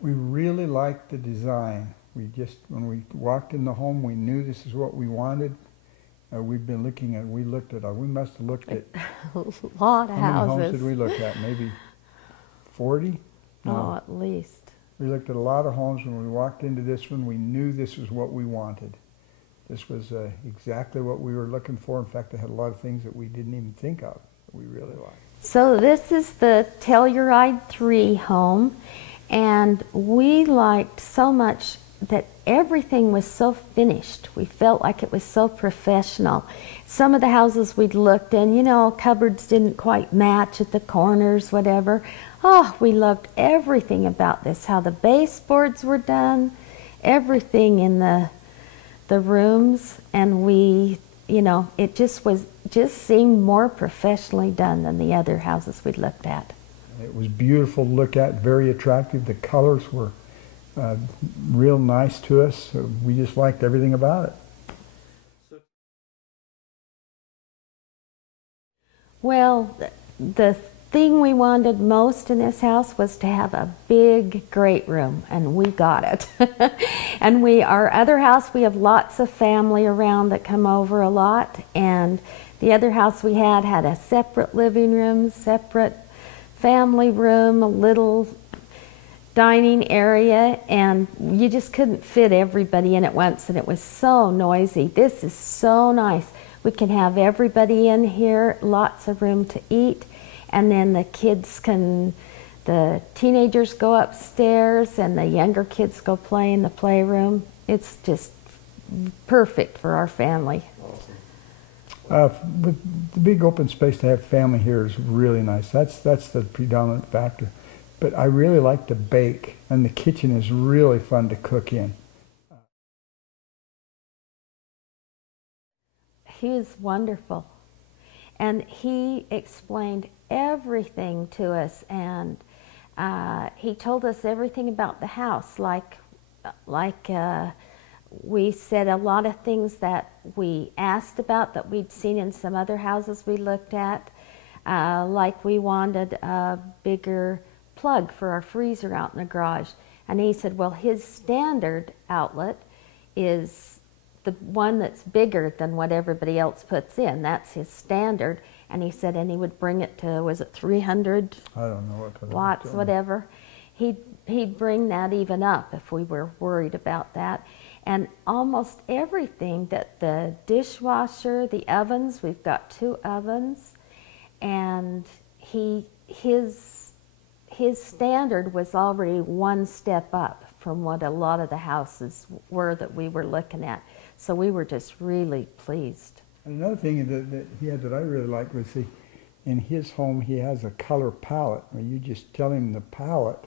We really liked the design. When we walked in the home, we knew this is what we wanted. We must have looked at a lot of how many houses. homes did we look at? Maybe 40? No. Oh, at least. We looked at a lot of homes. When we walked into this one, we knew this was what we wanted. This was exactly what we were looking for. In fact, it had a lot of things that we didn't even think of that we really liked. So this is the Telluride 3 home, and we liked so much that everything was so finished. We felt like it was so professional. Some of the houses we'd looked in, you know, cupboards didn't quite match at the corners, whatever. Oh, we loved everything about this, how the baseboards were done, everything in the rooms, and we, you know, it just seemed more professionally done than the other houses we'd looked at. It was beautiful to look at, very attractive. The colors were real nice to us. So we just liked everything about it. Well, the thing we wanted most in this house was to have a big, great room, and we got it. And our other house, we have lots of family around that come over a lot, and the other house we had a separate living room, separate family room, a little dining area, and you just couldn't fit everybody in at once, and it was so noisy. This is so nice. We can have everybody in here, lots of room to eat, and then the teenagers go upstairs and the younger kids go play in the playroom. It's just perfect for our family. With the big open space to have family here is really nice. That's the predominant factor. But I really like to bake, and the kitchen is really fun to cook in. He is wonderful, and he explained everything to us, and he told us everything about the house, like we said a lot of things that we asked about that we'd seen in some other houses we looked at, like we wanted a bigger plug for our freezer out in the garage, and he said, well, his standard outlet is the one that's bigger than what everybody else puts in. That's his standard. And he said, and he would bring it to, was it 300 I don't know what watts, whatever. He'd bring that even up if we were worried about that. And almost everything, that the dishwasher, the ovens, we've got 2 ovens, and his standard was already one step up from what a lot of the houses were that we were looking at. So we were just really pleased. And another thing that he had that I really liked was in his home he has a color palette where you just tell him the palette,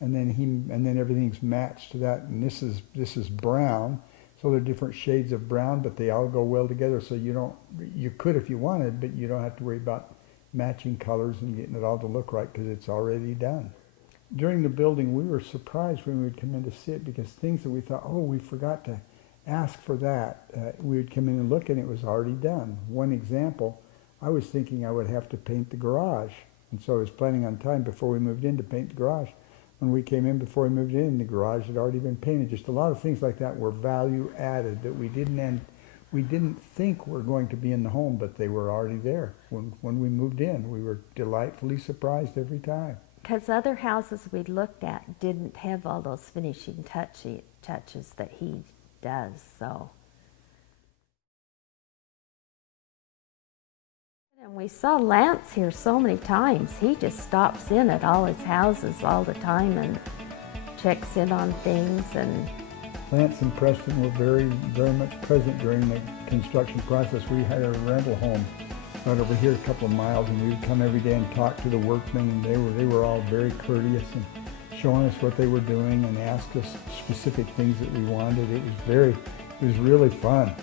and then everything's matched to that. And this is brown, so they're different shades of brown, but they all go well together. So you could if you wanted, but you don't have to worry about matching colors and getting it all to look right because it's already done. During the building, we were surprised when we would come in to see it, because things that we thought, oh, we forgot to ask for that, we would come in and look and it was already done. One example, I was thinking I would have to paint the garage, and so I was planning on time before we moved in to paint the garage. When we came in, before we moved in, the garage had already been painted. Just a lot of things like that were value added that we didn't think were going to be in the home, but they were already there. When we moved in, we were delightfully surprised every time. Because other houses we looked at didn't have all those finishing touches that he does, so. And we saw Lance here so many times. He just stops in at all his houses all the time and checks in on things. And Lance and Preston were very, very much present during the construction process. We had a rental home right over here a couple of miles, and we would come every day and talk to the workmen, and they were all very courteous and showing us what they were doing and asked us specific things that we wanted. It was really fun.